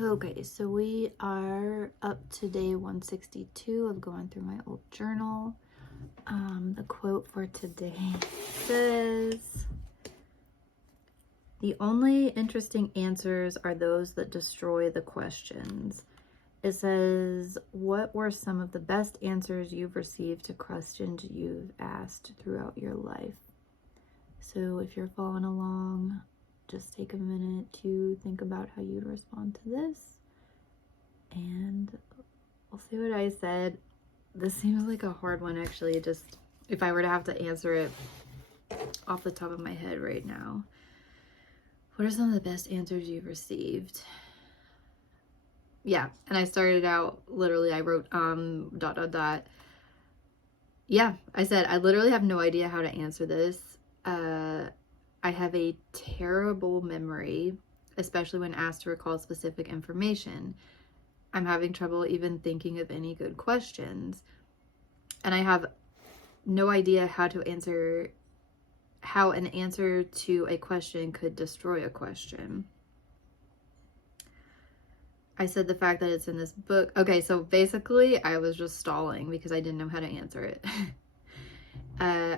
Okay, so we are up to day 162 of going through my old journal. The quote for today says, "The only interesting answers are those that destroy the questions." It says, "What were some of the best answers you've received to questions you've asked throughout your life?" So if you're following along, just take a minute to think about how you'd respond to this. And I'll see what I said. This seems like a hard one, actually. Just if I were to have to answer it off the top of my head right now. What are some of the best answers you've received? Yeah, and I started out, literally, I wrote, ... Yeah, I said, I literally have no idea how to answer this. I have a terrible memory, especially when asked to recall specific information. I'm having trouble even thinking of any good questions. And I have no idea how an answer to a question could destroy a question. I said the fact that it's in this book. Okay, so basically I was just stalling because I didn't know how to answer it.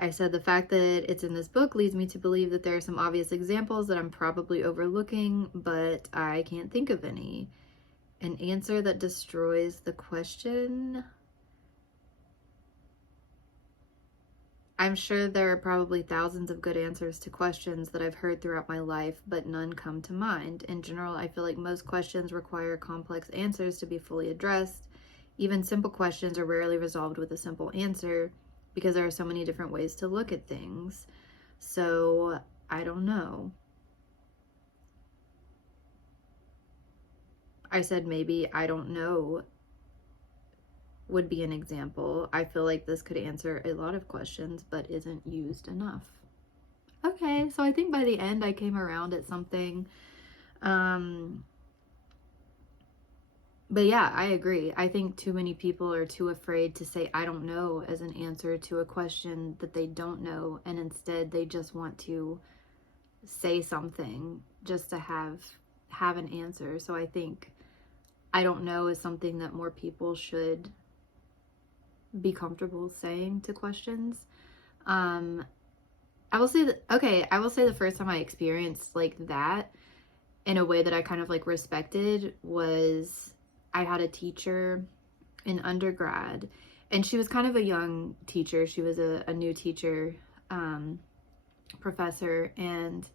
I said the fact that it's in this book leads me to believe that there are some obvious examples that I'm probably overlooking, but I can't think of any. An answer that destroys the question. I'm sure there are probably thousands of good answers to questions that I've heard throughout my life, but none come to mind. In general, I feel like most questions require complex answers to be fully addressed. Even simple questions are rarely resolved with a simple answer because there are so many different ways to look at things. So, I don't know. I said maybe I don't know would be an example. I feel like this could answer a lot of questions, but isn't used enough. Okay, so I think by the end I came around at something. But yeah, I agree. I think too many people are too afraid to say I don't know as an answer to a question that they don't know, and instead they just want to say something just to have an answer. So I think I don't know is something that more people should be comfortable saying to questions. I will say the first time I experienced like that in a way that I kind of like respected was I had a teacher in undergrad, and she was kind of a young teacher. She was a new teacher, professor. And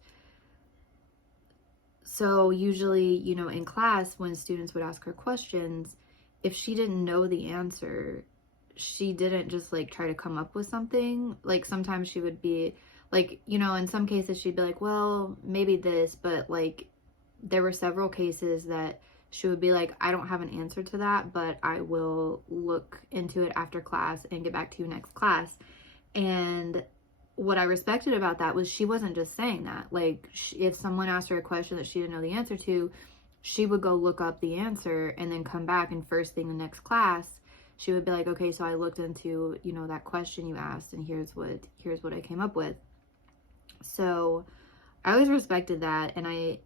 so usually, in class, when students would ask her questions, if she didn't know the answer, she didn't just like try to come up with something. Like sometimes she would be like, in some cases she'd be like, well, maybe this, but like there were several cases that she would be like, I don't have an answer to that, but I will look into it after class and get back to you next class. And what I respected about that was she wasn't just saying that. Like, if someone asked her a question that she didn't know the answer to, she would go look up the answer and then come back, and first thing the next class, she would be like, okay, so I looked into, that question you asked, and here's what I came up with. So I always respected that, and I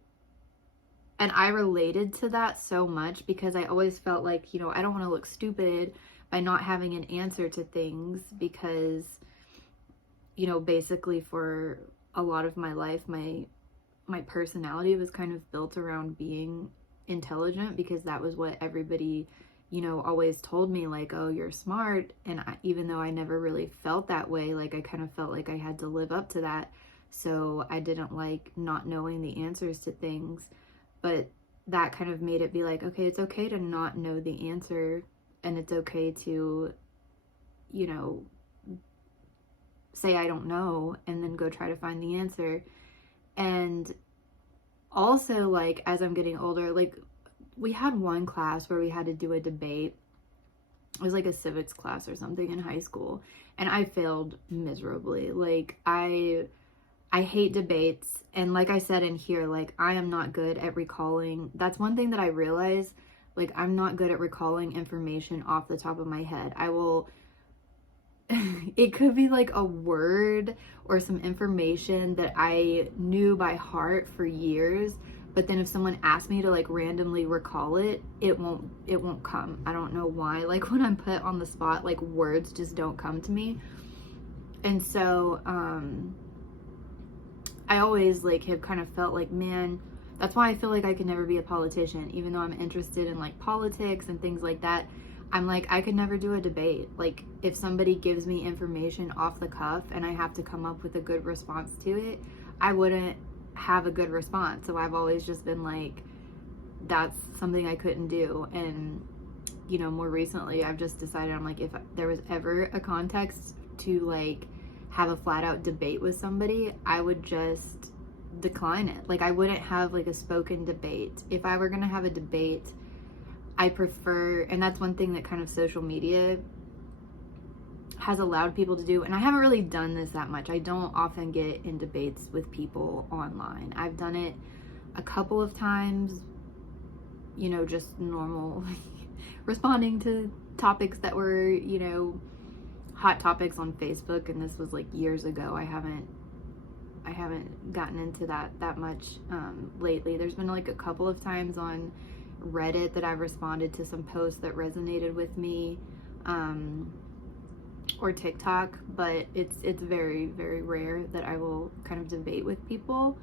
related to that so much because I always felt like, I don't want to look stupid by not having an answer to things because, basically for a lot of my life, my personality was kind of built around being intelligent because that was what everybody, always told me, like, oh, you're smart. And even though I never really felt that way, like I kind of felt like I had to live up to that. So I didn't like not knowing the answers to things. But that kind of made it be like, okay, it's okay to not know the answer, and it's okay to, say I don't know and then go try to find the answer. And also, like, as I'm getting older, like, we had one class where we had to do a debate. It was like a civics class or something in high school, and I failed miserably. Like, I hate debates, and like I said in here, like, I am not good at recalling. That's one thing that I realize, like, I'm not good at recalling information off the top of my head. I will it could be like a word or some information that I knew by heart for years, but then if someone asks me to like randomly recall it, it won't come. I don't know why. Like when I'm put on the spot, like words just don't come to me. And so I always like have kind of felt like, man, that's why I feel like I could never be a politician, even though I'm interested in like politics and things like that. I'm like, I could never do a debate. Like if somebody gives me information off the cuff and I have to come up with a good response to it, I wouldn't have a good response. So I've always just been like, that's something I couldn't do. And you know, more recently I've just decided, I'm like, if there was ever a context to like have a flat out debate with somebody, I would just decline it. Like I wouldn't have like a spoken debate. If I were gonna have a debate, I prefer, and that's one thing that kind of social media has allowed people to do, and I haven't really done this that much. I don't often get in debates with people online. I've done it a couple of times, you know, just normal responding to topics that were, you know, hot topics on Facebook, and this was like years ago. I haven't gotten into that much lately. There's been like a couple of times on Reddit that I've responded to some posts that resonated with me, or TikTok, but it's very, very rare that I will kind of debate with people,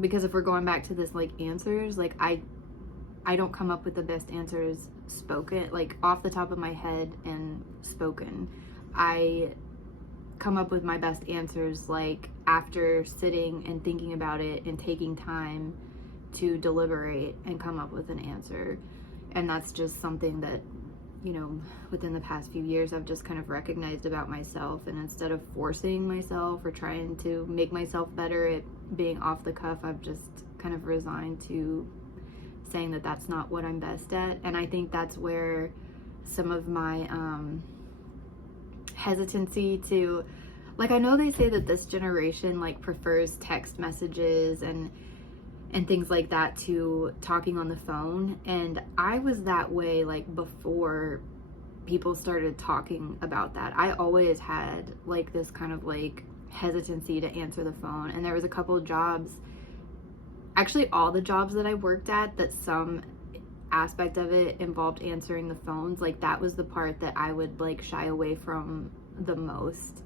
because if we're going back to this like answers, like I don't come up with the best answers spoken, like off the top of my head and spoken. I come up with my best answers like after sitting and thinking about it and taking time to deliberate and come up with an answer. And that's just something that, you know, within the past few years I've just kind of recognized about myself, and instead of forcing myself or trying to make myself better at being off the cuff, I've just kind of resigned to saying that that's not what I'm best at. And I think that's where some of my hesitancy to, like, I know they say that this generation like prefers text messages and things like that to talking on the phone, and I was that way like before people started talking about that. I always had like this kind of like hesitancy to answer the phone, and there was a couple of jobs, actually all the jobs that I worked at, that some aspect of it involved answering the phones. Like that was the part that I would like shy away from the most.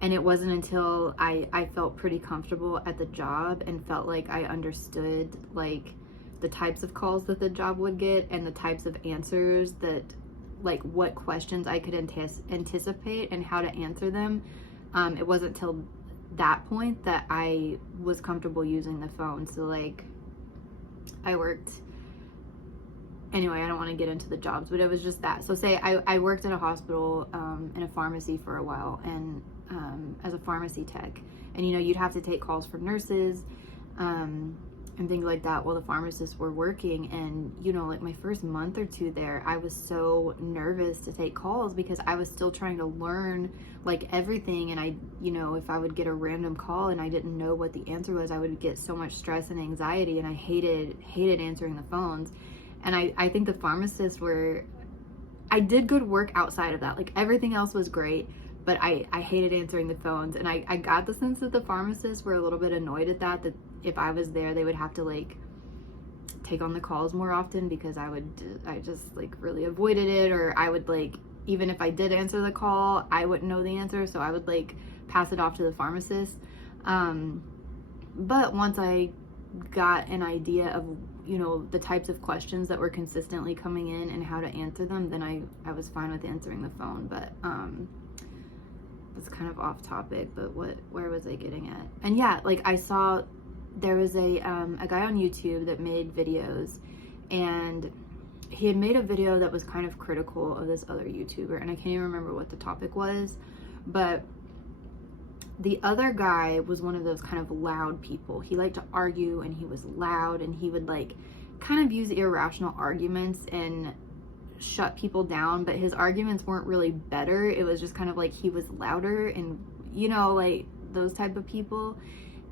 And it wasn't until I felt pretty comfortable at the job and felt like I understood like the types of calls that the job would get and the types of answers that, like what questions I could anticipate and how to answer them. It wasn't till that point that I was comfortable using the phone. So like I worked, anyway, I don't want to get into the jobs, but it was just that. So say I worked at a hospital, in a pharmacy for a while, and as a pharmacy tech, and you know, you'd have to take calls from nurses and things like that while the pharmacists were working. And you know, like my first month or two there, I was so nervous to take calls because I was still trying to learn like everything. And I, you know, if I would get a random call and I didn't know what the answer was, I would get so much stress and anxiety, and I hated answering the phones. And I think the pharmacists were, I did good work outside of that, like everything else was great, but I hated answering the phones. And I got the sense that the pharmacists were a little bit annoyed at that if I was there, they would have to like take on the calls more often, because I just like really avoided it, or I would like, even if I did answer the call, I wouldn't know the answer, so I would like pass it off to the pharmacist. But once I got an idea of, you know, the types of questions that were consistently coming in and how to answer them, then I was fine with answering the phone. But it's kind of off topic, but where was I getting at? And yeah, like I saw there was a guy on YouTube that made videos, and he had made a video that was kind of critical of this other YouTuber, and I can't even remember what the topic was, but the other guy was one of those kind of loud people. He liked to argue, and he was loud, and he would like kind of use irrational arguments and shut people down, but his arguments weren't really better. It was just kind of like he was louder, and you know, like those type of people.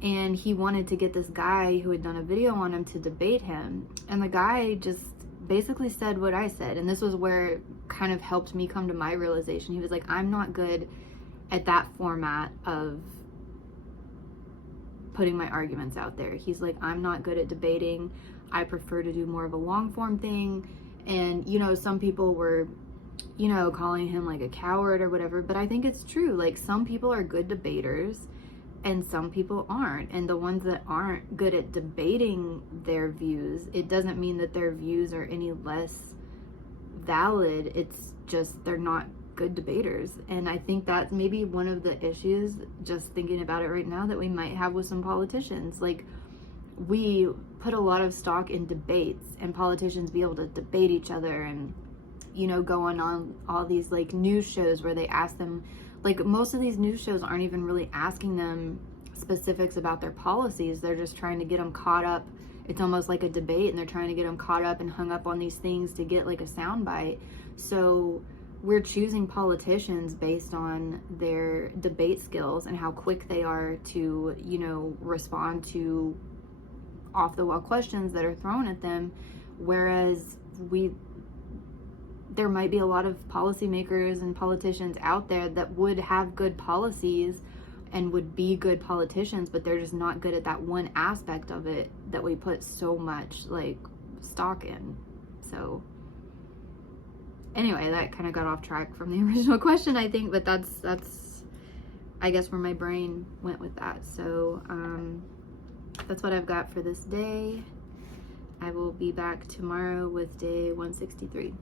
And he wanted to get this guy who had done a video on him to debate him, and the guy just basically said what I said. And this was where it kind of helped me come to my realization. He was like, I'm not good at that format of putting my arguments out there. He's like, I'm not good at debating. I prefer to do more of a long form thing. And, you know, some people were, you know, calling him like a coward or whatever, but I think it's true. Like, some people are good debaters and some people aren't. And the ones that aren't good at debating their views, it doesn't mean that their views are any less valid. It's just they're not good debaters. And I think that's maybe one of the issues, just thinking about it right now, that we might have with some politicians. Like, we put a lot of stock in debates and politicians be able to debate each other and, you know, going on all these like news shows where they ask them, like, most of these news shows aren't even really asking them specifics about their policies. They're just trying to get them caught up. It's almost like a debate, and they're trying to get them caught up and hung up on these things to get like a soundbite. So we're choosing politicians based on their debate skills and how quick they are to, you know, respond to off the wall questions that are thrown at them. Whereas there might be a lot of policymakers and politicians out there that would have good policies and would be good politicians, but they're just not good at that one aspect of it that we put so much like stock in. So anyway, that kind of got off track from the original question, I think, but that's I guess where my brain went with that. So that's what I've got for this day. I will be back tomorrow with day 163.